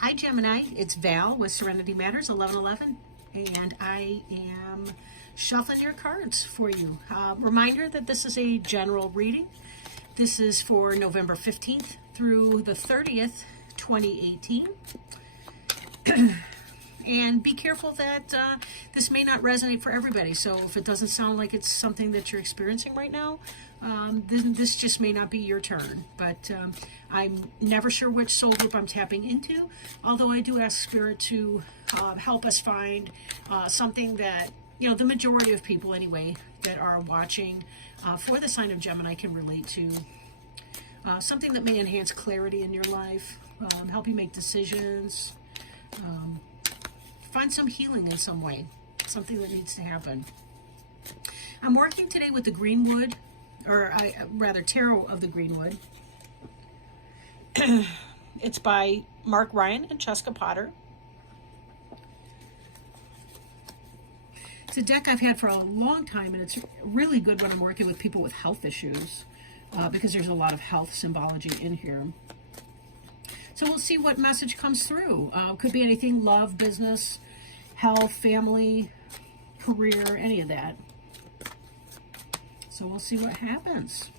Hi Gemini, it's Val with Serenity Matters 1111, and I am shuffling your cards for you. Reminder that this is a general reading. This is for November 15th through the 30th, 2018. And be careful that this may not resonate for everybody. So if it doesn't sound like it's something that you're experiencing right now, this just may not be your turn. But I'm never sure which soul group I'm tapping into, although I do ask Spirit to help us find something that, you know, the majority of people anyway that are watching for the sign of Gemini can relate to. Something that may enhance clarity in your life, help you make decisions, find some healing in some way, something that needs to happen. I'm working today with the Greenwood, or rather Tarot of the Greenwood. It's by Mark Ryan and Cheska Potter. It's a deck I've had for a long time, and it's really good when I'm working with people with health issues, because there's a lot of health symbology in here. So we'll see what message comes through. Could be anything: love, business, health, family, career, any of that. So we'll see what happens.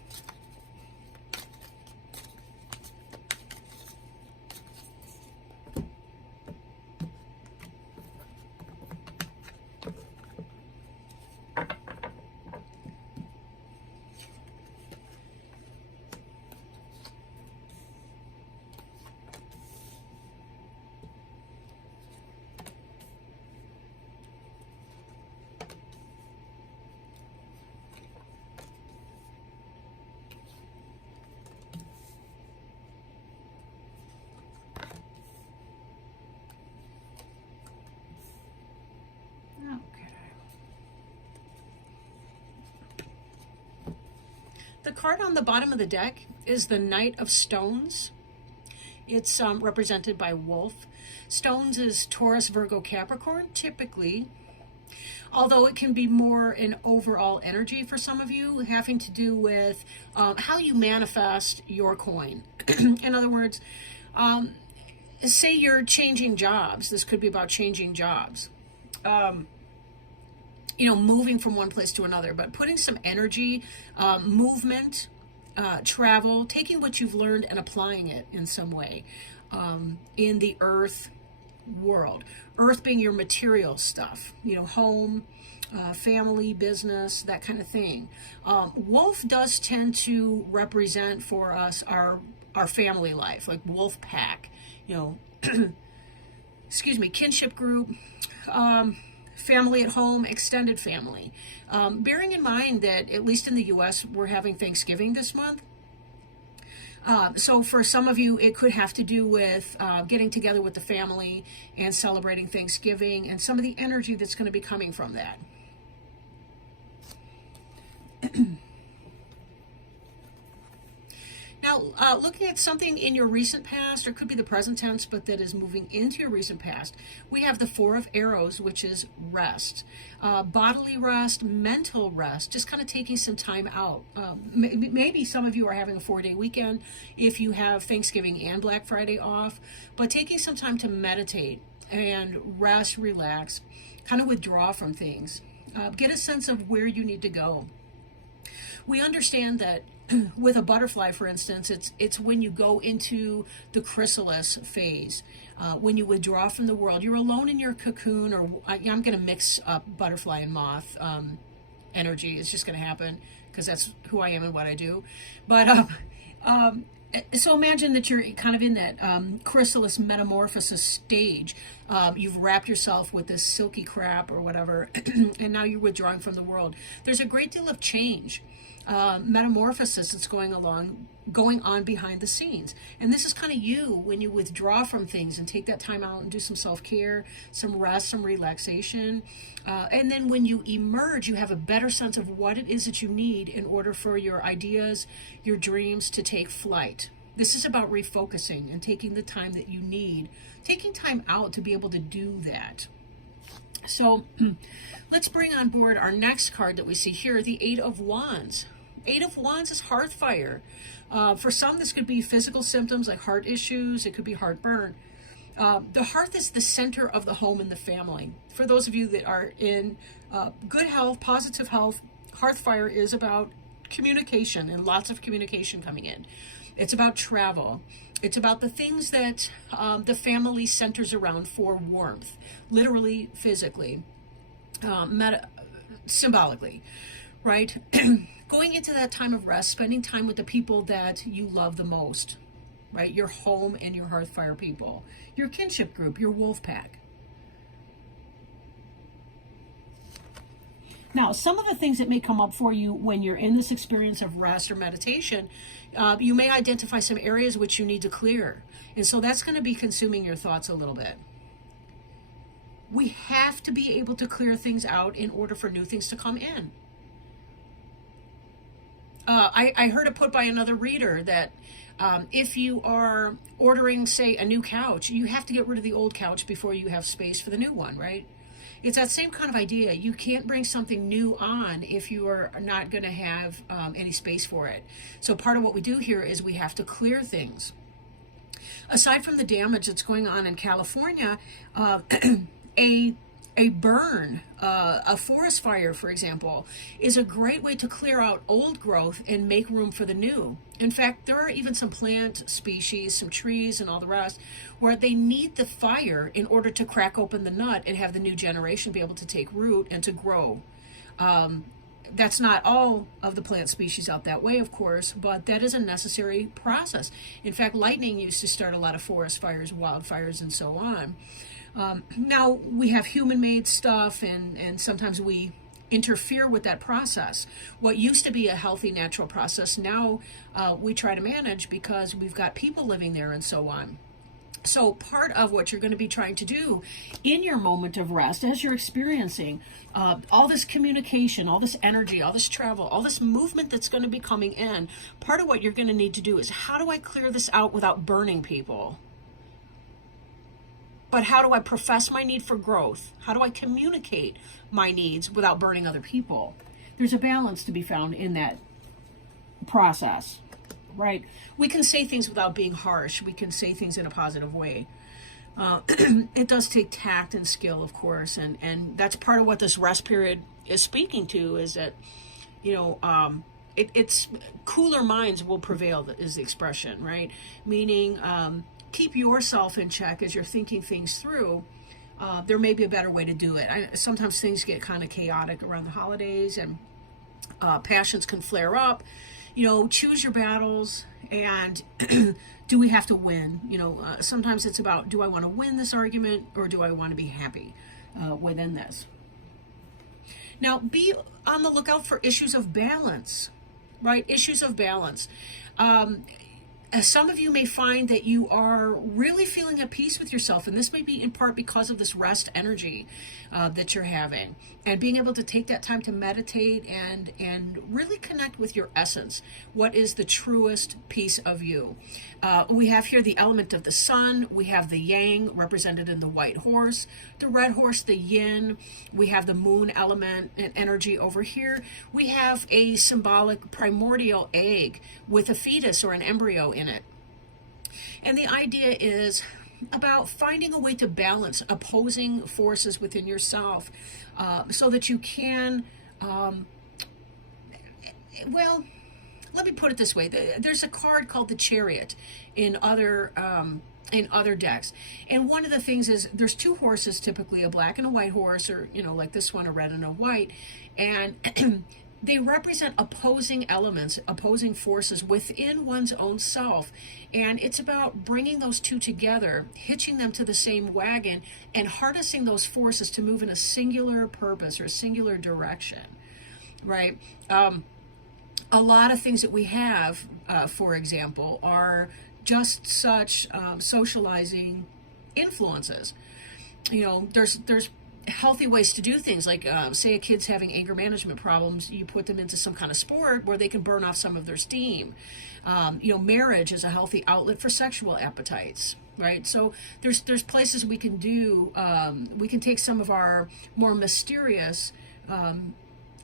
The card on the bottom of the deck is the Knight of Stones. It's represented by Wolf. Stones is Taurus, Virgo, Capricorn, typically. Although it can be more an overall energy for some of you, having to do with how you manifest your coin. In other words, say you're changing jobs. This could be about changing jobs. You know, moving from one place to another, but putting some energy, movement, travel, taking what you've learned and applying it in some way in the earth world. Earth being your material stuff, you know, home, family, business, that kind of thing. Wolf does tend to represent for us our family life, like wolf pack, you know, excuse me, kinship group, family at home, extended family. Bearing in mind that, at least in the U.S., we're having Thanksgiving this month. So for some of you, it could have to do with getting together with the family and celebrating Thanksgiving and some of the energy that's going to be coming from that. Now, looking at something in your recent past, or it could be the present tense, but that is moving into your recent past, we have the Four of Arrows, which is rest. Bodily rest, mental rest, just kind of taking some time out. Maybe some of you are having a 4-day weekend if you have Thanksgiving and Black Friday off, but taking some time to meditate and rest, relax, kind of withdraw from things. Get a sense of where you need to go. We understand that with a butterfly, for instance, it's when you go into the chrysalis phase, when you withdraw from the world. You're alone in your cocoon, or I'm going to mix up butterfly and moth energy. It's just going to happen because that's who I am and what I do. But so imagine that you're kind of in that chrysalis metamorphosis stage. You've wrapped yourself with this silky crap or whatever, and now you're withdrawing from the world. There's a great deal of change. Metamorphosis that's going on behind the scenes. And this is kind of you when you withdraw from things and take that time out and do some self-care, some rest, some relaxation. And then when you emerge, you have a better sense of what it is that you need in order for your ideas, your dreams to take flight. This is about refocusing and taking the time that you need, taking time out to be able to do that. So let's bring on board our next card that we see here, the Eight of Wands. Eight of Wands is hearth fire. For some, this could be physical symptoms like heart issues. It could be heartburn. The hearth is the center of the home and the family. For those of you that are in good health, positive health, hearth fire is about communication and lots of communication coming in. It's about travel. It's about the things that the family centers around for warmth, literally, physically, symbolically, right? Going into that time of rest, spending time with the people that you love the most, right? Your home and your hearth fire people, your kinship group, your wolf pack. Now, some of the things that may come up for you when you're in this experience of rest or meditation, you may identify some areas which you need to clear. And so that's going to be consuming your thoughts a little bit. We have to be able to clear things out in order for new things to come in. I heard it put by another reader that if you are ordering, say, a new couch, you have to get rid of the old couch before you have space for the new one, right? It's that same kind of idea. You can't bring something new on if you are not going to have any space for it. So part of what we do here is we have to clear things. Aside from the damage that's going on in California, a burn, a forest fire, for example, is a great way to clear out old growth and make room for the new. In fact, there are even some plant species, some trees and all the rest, where they need the fire in order to crack open the nut and have the new generation be able to take root and to grow. That's not all of the plant species out that way, of course, but that is a necessary process. In fact, lightning used to start a lot of forest fires, wildfires, and so on. Now, we have human-made stuff, and sometimes we interfere with that process. What used to be a healthy, natural process, now we try to manage because we've got people living there and so on. So part of what you're going to be trying to do in your moment of rest, as you're experiencing all this communication, all this energy, all this travel, all this movement that's going to be coming in, part of what you're going to need to do is, how do I clear this out without burning people? But how do I profess my need for growth? How do I communicate my needs without burning other people? There's a balance to be found in that process, right? We can say things without being harsh. We can say things in a positive way. It does take tact and skill, of course, and that's part of what this rest period is speaking to, is that, you know, it's cooler minds will prevail, is the expression, right? Meaning, keep yourself in check as you're thinking things through. There may be a better way to do it. Sometimes things get kind of chaotic around the holidays, and passions can flare up. You know, choose your battles, and do we have to win? You know, sometimes it's about, do I want to win this argument, or do I want to be happy within this? Now, be on the lookout for issues of balance, right? Issues of balance. Some of you may find that you are really feeling at peace with yourself, and this may be in part because of this rest energy that you're having, and being able to take that time to meditate and really connect with your essence. What is the truest piece of you? We have here the element of the sun. We have the yang represented in the white horse, the red horse, the yin. We have the moon element and energy over here. We have a symbolic primordial egg with a fetus or an embryo in it. And the idea is about finding a way to balance opposing forces within yourself, so that you can, well, let me put it this way. There's a card called the Chariot in other decks. And one of the things is, there's two horses, typically a black and a white horse, or, you know, like this one, a red and a white. And they represent opposing elements, opposing forces within one's own self. And it's about bringing those two together, hitching them to the same wagon, and harnessing those forces to move in a singular purpose or a singular direction, right? A lot of things that we have, for example, are just such socializing influences. You know, there's healthy ways to do things, like say a kid's having anger management problems, you put them into some kind of sport where they can burn off some of their steam. You know, marriage is a healthy outlet for sexual appetites, right? So there's places we can do, we can take some of our more mysterious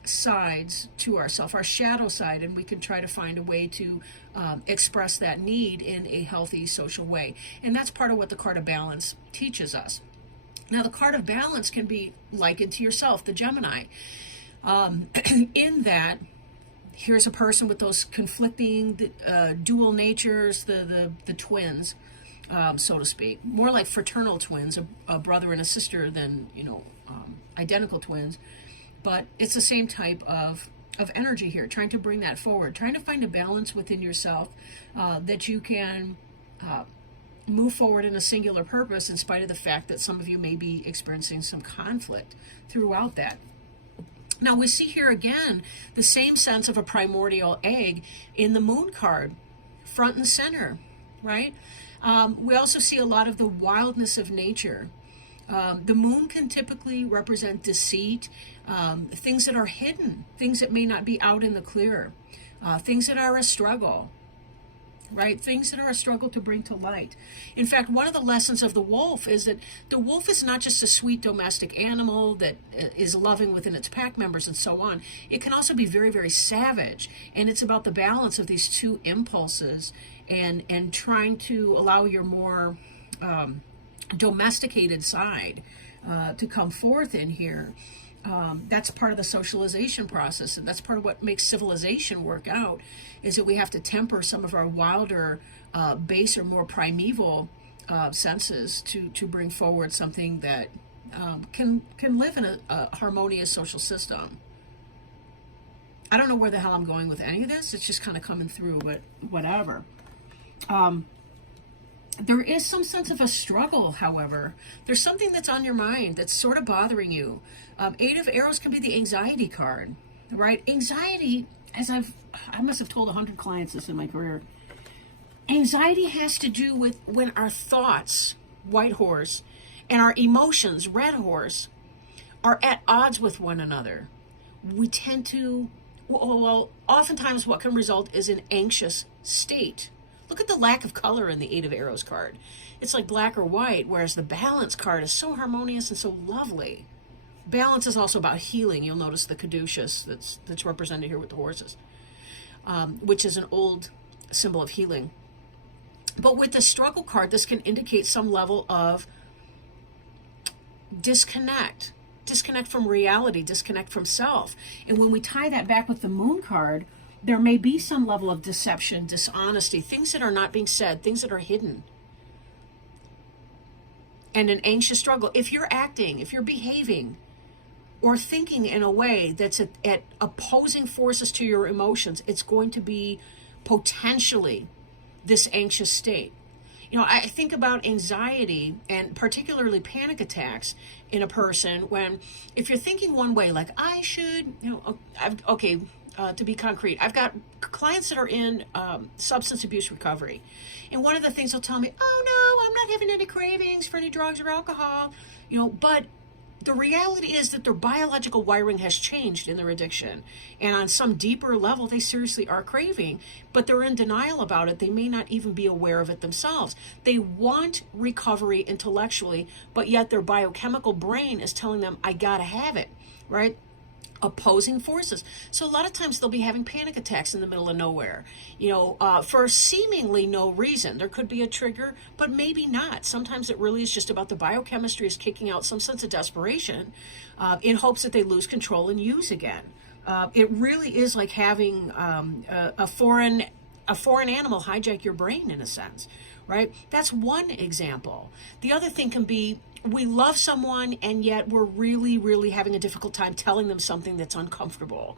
sides to ourselves, our shadow side, and we can try to find a way to express that need in a healthy social way. And that's part of what the card of balance teaches us. Now, the card of balance can be likened to yourself, the Gemini, in that here's a person with those conflicting dual natures, the twins, so to speak, more like fraternal twins, a brother and a sister than, identical twins. But it's the same type of energy here, trying to bring that forward, trying to find a balance within yourself that you can move forward in a singular purpose in spite of the fact that some of you may be experiencing some conflict throughout that. Now we see here again the same sense of a primordial egg in the moon card, front and center, right? We also see a lot of the wildness of nature. The moon can typically represent deceit, things that are hidden, things that may not be out in the clear, things that are a struggle, right? Things that are a struggle to bring to light. In fact, one of the lessons of the wolf is that the wolf is not just a sweet domestic animal that is loving within its pack members and so on. It can also be very, very savage. And it's about the balance of these two impulses and trying to allow your more domesticated side to come forth in here. That's part of the socialization process, and that's part of what makes civilization work out, is that we have to temper some of our wilder, baser, more primeval senses to bring forward something that can live in a harmonious social system. I don't know where the hell I'm going with any of this. It's just kind of coming through, but whatever. There is some sense of a struggle, however. There's something that's on your mind that's sort of bothering you. Eight of Arrows can be the anxiety card, right? Anxiety, as I must have told 100 clients this in my career. Anxiety has to do with when our thoughts, white horse, and our emotions, red horse, are at odds with one another. We tend to, well, oftentimes what can result is an anxious state. Look at the lack of color in the Eight of Arrows card. It's like black or white, whereas the Balance card is so harmonious and so lovely. Balance is also about healing. You'll notice the caduceus that's represented here with the horses, which is an old symbol of healing. But with the Struggle card, this can indicate some level of disconnect from reality, disconnect from self. And when we tie that back with the Moon card, there may be some level of deception, dishonesty, things that are not being said, things that are hidden. And an anxious struggle. If you're acting, if you're behaving, or thinking in a way that's at opposing forces to your emotions, it's going to be potentially this anxious state. I think about anxiety and particularly panic attacks in a person when, if you're thinking one way, like I should, to be concrete, I've got clients that are in substance abuse recovery. And one of the things they'll tell me, oh no, I'm not having any cravings for any drugs or alcohol, but the reality is that their biological wiring has changed in their addiction. And on some deeper level, they seriously are craving, but they're in denial about it. They may not even be aware of it themselves. They want recovery intellectually, but yet their biochemical brain is telling them, I gotta have it, right? Opposing forces. So a lot of times they'll be having panic attacks in the middle of nowhere, for seemingly no reason. There could be a trigger, but maybe not. Sometimes it really is just about the biochemistry is kicking out some sense of desperation in hopes that they lose control and use again. It really is like having a foreign animal hijack your brain in a sense, right? That's one example. The other thing can be, we love someone and yet we're really, really having a difficult time telling them something that's uncomfortable,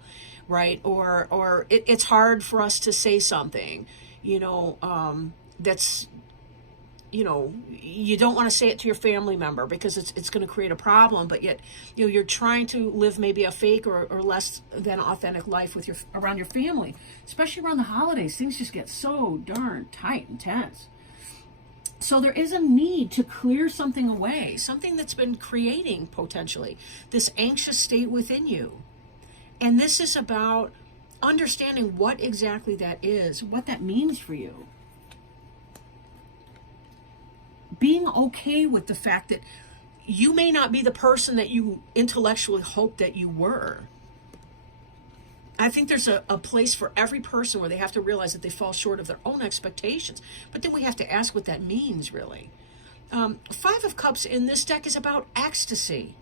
right? Or it's hard for us to say something, that's, you don't want to say it to your family member because it's going to create a problem, but yet, you're trying to live maybe a fake or less than authentic life with around your family, especially around the holidays. Things just get so darn tight and tense. So there is a need to clear something away, something that's been creating potentially this anxious state within you. And this is about understanding what exactly that is, what that means for you. Being okay with the fact that you may not be the person that you intellectually hoped that you were. I think there's a place for every person where they have to realize that they fall short of their own expectations. But then we have to ask what that means, really. Five of Cups in this deck is about ecstasy.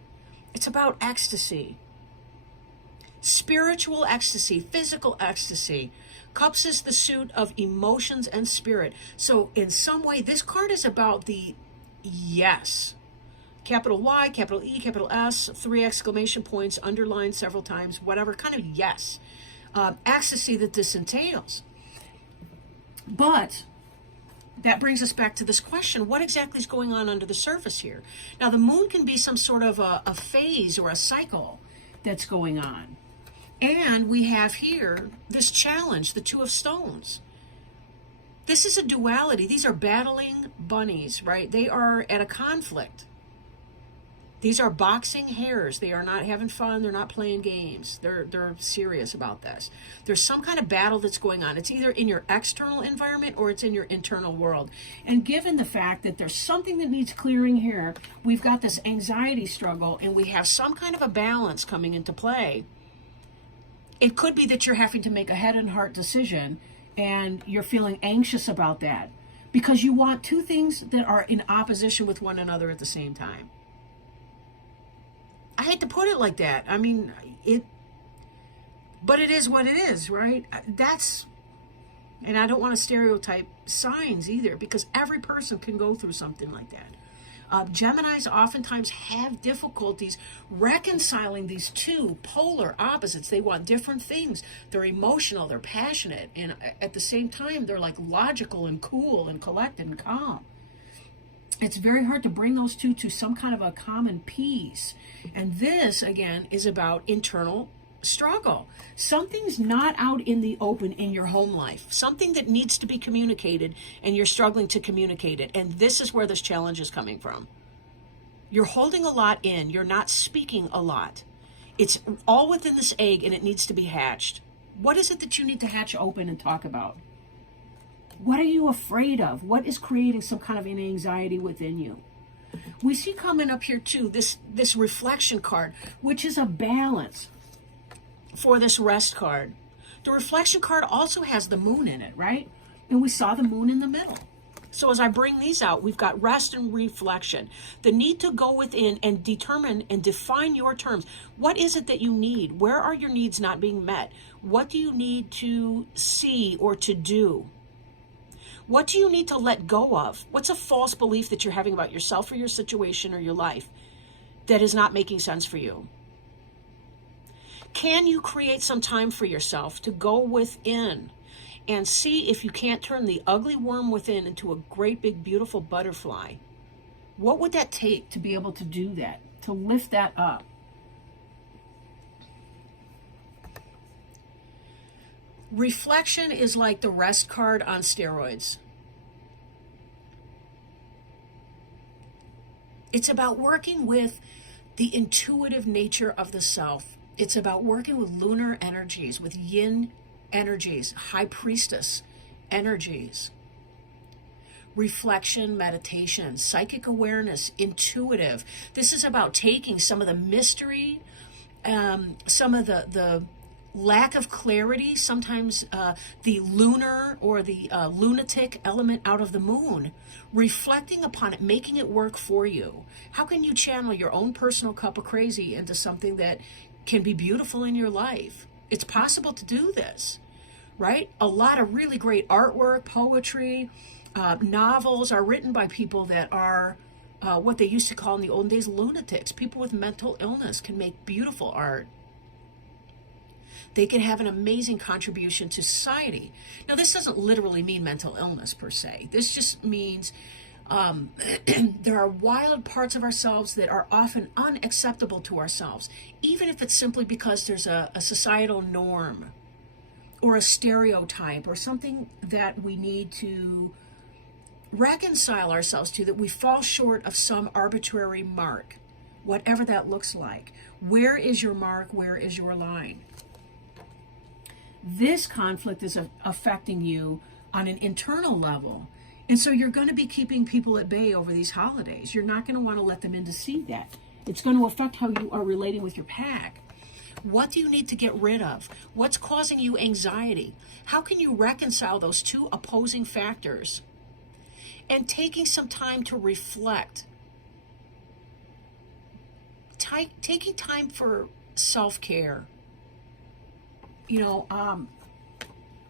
It's about ecstasy. Spiritual ecstasy, physical ecstasy. Cups is the suit of emotions and spirit. So in some way, this card is about the yes. Capital Y, capital E, capital S, 3 exclamation points, underlined several times, whatever, kind of yes. Ecstasy that this entails. But that brings us back to this question, what exactly is going on under the surface here? Now, the moon can be some sort of a phase or a cycle that's going on. And we have here this challenge, the Two of Stones. This is a duality. These are battling bunnies, right? They are at a conflict. These are boxing hares. They are not having fun. They're not playing games. They're serious about this. There's some kind of battle that's going on. It's either in your external environment or it's in your internal world. And given the fact that there's something that needs clearing here, we've got this anxiety struggle and we have some kind of a balance coming into play. It could be that you're having to make a head and heart decision and you're feeling anxious about that because you want two things that are in opposition with one another at the same time. I hate to put it like that. I mean, but it is what it is, right? And I don't want to stereotype signs either because every person can go through something like that. Geminis oftentimes have difficulties reconciling these two polar opposites. They want different things. They're emotional, they're passionate, and at the same time, they're like logical and cool and collected and calm. It's very hard to bring those two to some kind of a common peace. And this, again, is about internal struggle. Something's not out in the open in your home life. Something that needs to be communicated, and you're struggling to communicate it. And this is where this challenge is coming from. You're holding a lot in. You're not speaking a lot. It's all within this egg, and it needs to be hatched. What is it that you need to hatch open and talk about? What are you afraid of? What is creating some kind of an anxiety within you? We see coming up here too, this reflection card, which is a balance for this rest card. The reflection card also has the moon in it, right? And we saw the moon in the middle. So as I bring these out, we've got rest and reflection. The need to go within and determine and define your terms. What is it that you need? Where are your needs not being met? What do you need to see or to do? What do you need to let go of? What's a false belief that you're having about yourself or your situation or your life that is not making sense for you? Can you create some time for yourself to go within and see if you can't turn the ugly worm within into a great big beautiful butterfly? What would that take to be able to do that, to lift that up? Reflection is like the rest card on steroids. It's about working with the intuitive nature of the self. It's about working with lunar energies, with yin energies, high priestess energies. Reflection, meditation, psychic awareness, intuitive. This is about taking some of the mystery, some of the lack of clarity, sometimes the lunar or the lunatic element out of the moon, reflecting upon it, making it work for you. How can you channel your own personal cup of crazy into something that can be beautiful in your life? It's possible to do this, right? A lot of really great artwork, poetry, novels are written by people that are what they used to call in the olden days lunatics. People with mental illness can make beautiful art. They can have an amazing contribution to society. Now, this doesn't literally mean mental illness per se. This just means there are wild parts of ourselves that are often unacceptable to ourselves, even if it's simply because there's a societal norm or a stereotype or something that we need to reconcile ourselves to, that we fall short of some arbitrary mark, whatever that looks like. Where is your mark? Where is your line? This conflict is affecting you on an internal level. And so you're going to be keeping people at bay over these holidays. You're not going to want to let them in to see that. It's going to affect how you are relating with your pack. What do you need to get rid of? What's causing you anxiety? How can you reconcile those two opposing factors? And taking some time to reflect. Taking time for self-care. You know,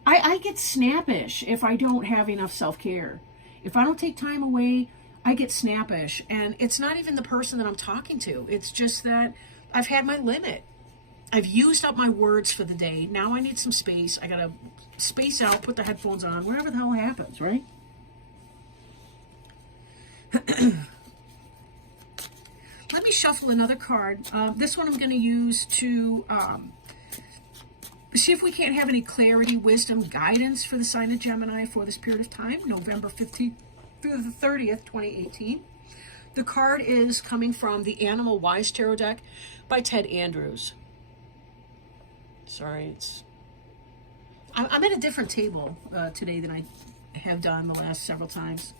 I get snappish if I don't have enough self-care. If I don't take time away, I get snappish. And it's not even the person that I'm talking to. It's just that I've had my limit. I've used up my words for the day. Now I need some space. I got to space out, put the headphones on, whatever the hell happens, right? Let me shuffle another card. This one I'm going to use to see if we can't have any clarity, wisdom, guidance for the sign of Gemini for this period of time, November 15th through the 30th, 2018. The card is coming from the Animal Wise Tarot deck by Ted Andrews. Sorry, I'm at a different table today than I have done the last several times.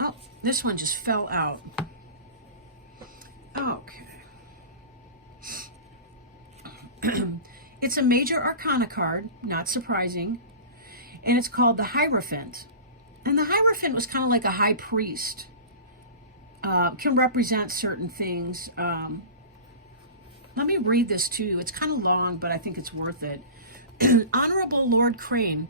Oh, this one just fell out. Okay. It's a major arcana card, not surprising, and it's called the Hierophant. And the Hierophant was kind of like a high priest. Can represent certain things. Let me read this to you. It's kind of long, but I think it's worth it. Honorable Lord Crane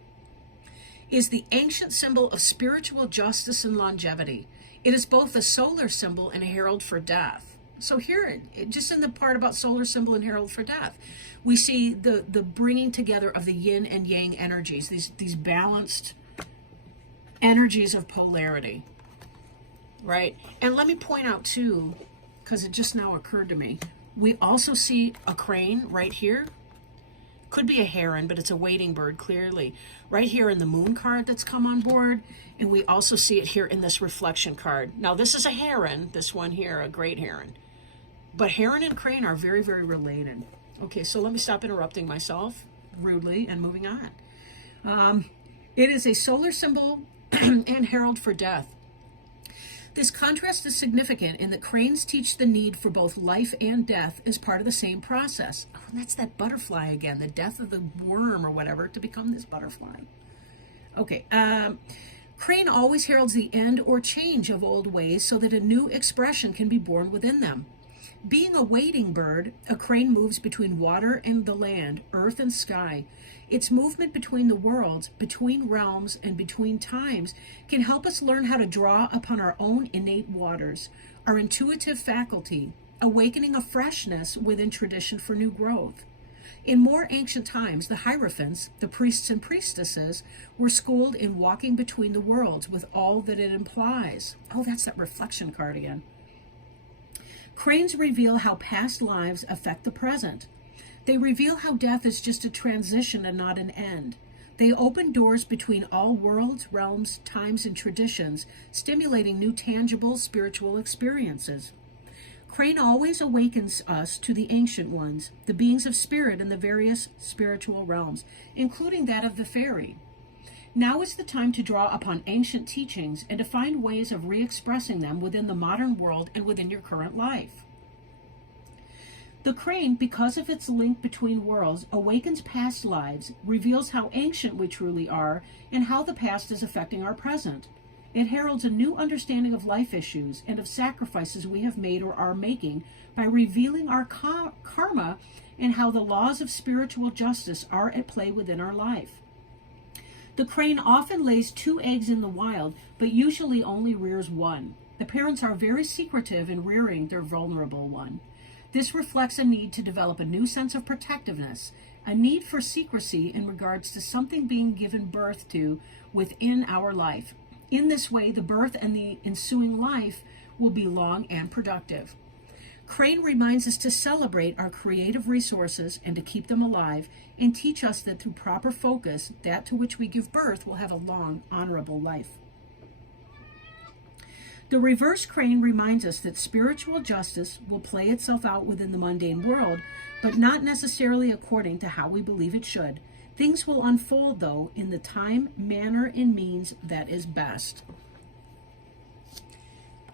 is the ancient symbol of spiritual justice and longevity. It is both a solar symbol and a herald for death. So here, just in the part about solar symbol and herald for death, we see the bringing together of the yin and yang energies, these balanced energies of polarity, right? And let me point out too, because it just now occurred to me, we also see a crane right here. Could be a heron, but it's a wading bird, clearly. Right here in the moon card that's come on board. And we also see it here in this reflection card. Now, this is a heron, this one here, a great heron. But heron and crane are very, very related. Okay, so let me stop interrupting myself rudely and moving on. It is a solar symbol and herald for death. This contrast is significant in that cranes teach the need for both life and death as part of the same process. Oh, and that's that butterfly again, the death of the worm or whatever to become this butterfly. Okay, crane always heralds the end or change of old ways so that a new expression can be born within them. Being a wading bird, a crane moves between water and the land, earth and sky. Its movement between the worlds, between realms, and between times can help us learn how to draw upon our own innate waters, our intuitive faculty, awakening a freshness within tradition for new growth. In more ancient times, the Hierophants, the priests and priestesses, were schooled in walking between the worlds with all that it implies. Oh, that's that reflection card again. Cranes reveal how past lives affect the present. They reveal how death is just a transition and not an end. They open doors between all worlds, realms, times, and traditions, stimulating new tangible spiritual experiences. Crane always awakens us to the ancient ones, the beings of spirit in the various spiritual realms, including that of the fairy. Now is the time to draw upon ancient teachings and to find ways of re-expressing them within the modern world and within your current life. The crane, because of its link between worlds, awakens past lives, reveals how ancient we truly are, and how the past is affecting our present. It heralds a new understanding of life issues and of sacrifices we have made or are making by revealing our karma and how the laws of spiritual justice are at play within our life. The crane often lays 2 eggs in the wild, but usually only rears one. The parents are very secretive in rearing their vulnerable one. This reflects a need to develop a new sense of protectiveness, a need for secrecy in regards to something being given birth to within our life. In this way, the birth and the ensuing life will be long and productive. Crane reminds us to celebrate our creative resources and to keep them alive, and teach us that through proper focus, that to which we give birth will have a long, honorable life. The reverse crane reminds us that spiritual justice will play itself out within the mundane world, but not necessarily according to how we believe it should. Things will unfold, though, in the time, manner, and means that is best.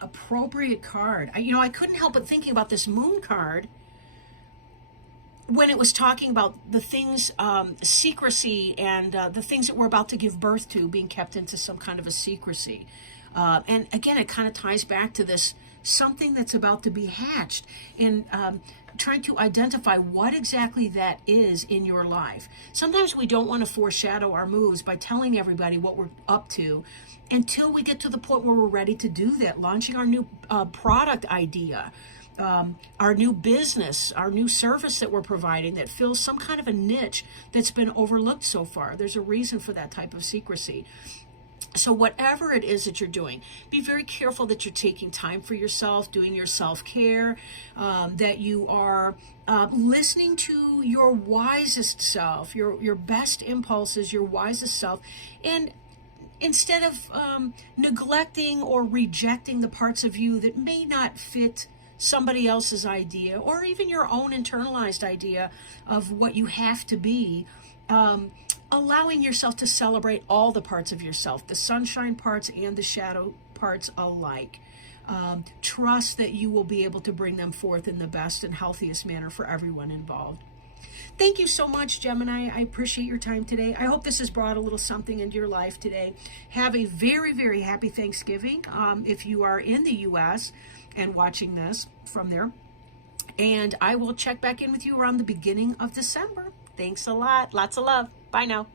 Appropriate card. I couldn't help but thinking about this moon card when it was talking about the things, secrecy, and the things that we're about to give birth to being kept into some kind of a secrecy. And again, it kind of ties back to this something that's about to be hatched, and trying to identify what exactly that is in your life. Sometimes we don't want to foreshadow our moves by telling everybody what we're up to until we get to the point where we're ready to do that, launching our new product idea, our new business, our new service that we're providing that fills some kind of a niche that's been overlooked so far. There's a reason for that type of secrecy. So whatever it is that you're doing, be very careful that you're taking time for yourself, doing your self-care, that you are listening to your wisest self, your best impulses, your wisest self, and instead of neglecting or rejecting the parts of you that may not fit somebody else's idea or even your own internalized idea of what you have to be, allowing yourself to celebrate all the parts of yourself, the sunshine parts and the shadow parts alike. Trust that you will be able to bring them forth in the best and healthiest manner for everyone involved. Thank you so much, Gemini. I appreciate your time today. I hope this has brought a little something into your life today. Have a very, very happy Thanksgiving if you are in the U.S. and watching this from there. And I will check back in with you around the beginning of December. Thanks a lot. Lots of love. Bye now.